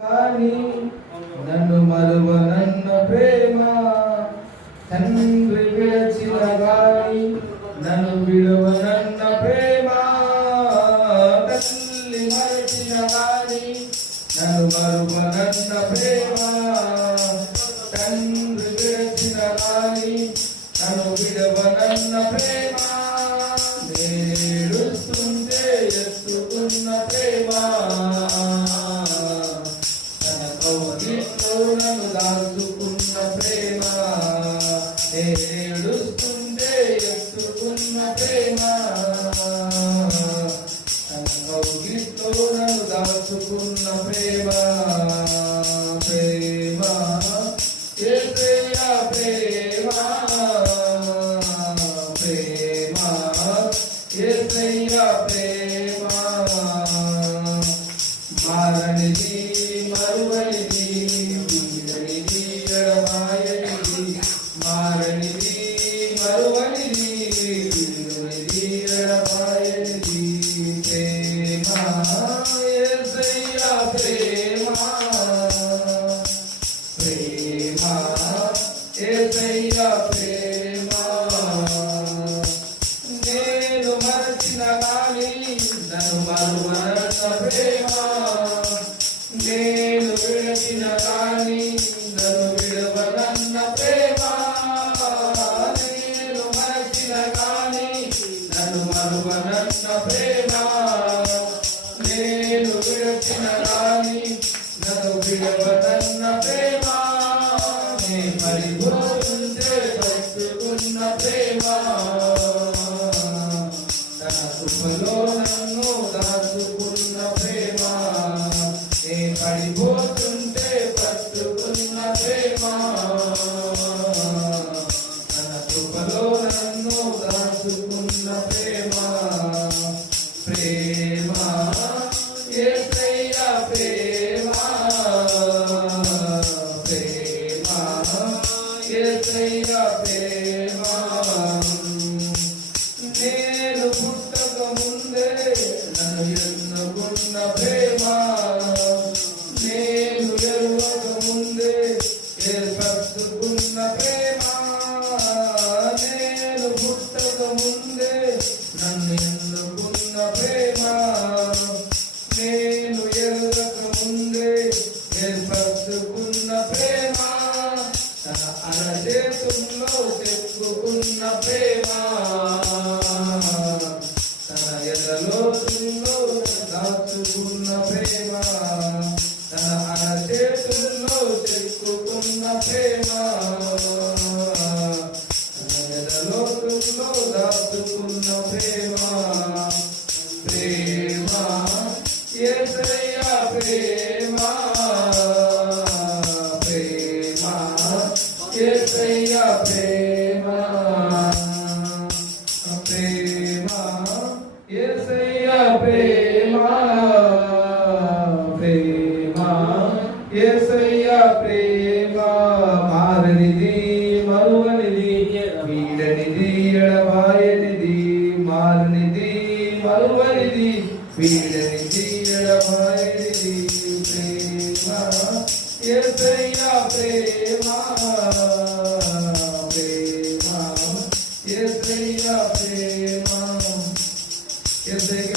కానీ నన్ను మరువనన్న ప్రేమ, తండ్రి విడచిన గాని నన్ను విడువనన్న ప్రేమ, తల్లి మరచిన గాని నన్ను మరువనన్న ప్రేమ, తండ్రి విడచిన గాని నన్ను విడువనన్న ప్రేమ, నేడుస్తుంటే ఎత్తుకున్న ప్రేమ, నన్ను దాచుకున్న ప్రేమ, ఏడుస్తుంటే ఎత్తుకున్న ప్రేమ, తన కౌగిట్లో నన్ను దాచుకున్న ప్రేమ, ప్రేమ యేసయ్యా ప్రేమ, ప్రేమ యేసయ్యా ప్రేమ, మారనిది మరువనిది మారనిది మరువనిది ఎడబాయనిది, ప్రేమ యేసయ్యా ప్రేమ, ప్రేమ యేసయ్యా ప్రేమ, నేను మరచిన గాని నన్ను మరువనన్న ప్రేమ, నేను విడచిన గాని నన్ను విడవనన్న ప్రేమ, నేను మరచిన గాని నన్ను మరువనన్న ప్రేమ, నేను విడచిన గాని నన్ను విడవనన్న ప్రేమ, నే పరిభూతుంటే పట్టుకున్న ప్రేమ, తన కృపలో నన్ను దాచుకున్న ప్రేమ, నే పడిపోతుంటే పట్టుకున్న ప్రేమ, తన కృపలో నన్ను దాచుకున్న ప్రేమ, ప్రేమ యేసయ్యా ప్రేమ, ప్రేమ యేసయ్యా ప్రేమ, నేను పుట్టక ముందే నన్ను ఎన్నుకున్న ప్రేమ, నేను ఎరువక ముందే ఏర్పరచుకున్న ప్రేమ, నేను పుట్టక ముందే నన్ను ఎన్నుకున్న ప్రేమ, నేను ఎరువక ముందే ఏర్పరచుకున్న ప్రేమ, తన అరచేతుల్లో చెప్పుకున్న ప్రేమ, తన ఎదలోతుల్లో దాచుకున్న ప్రేమ, తన అరచేతుల్లో చెప్పుకున్న ప్రేమ, తన ఎదలోతుల్లో దాచుకున్న ప్రేమ, ప్రేమ యేసయ్యా ప్రేమ, ప్రేమ యేసయ్యా ప్రేమ, ప్రేమ యేసయ్యా ప్రేమ, ప్రేమ యేసయ్యా ప్రేమ, మారనిది మరువనిది వీడనిది ఎడబాయనిది, మారనిది మరువనిది వీడనిది ఎడబాయనిది, ప్రేమ యేసయ్యా ప్రేమ, ప్రేమ యేసయ్యా ప్రేమ, యేసయ్యకి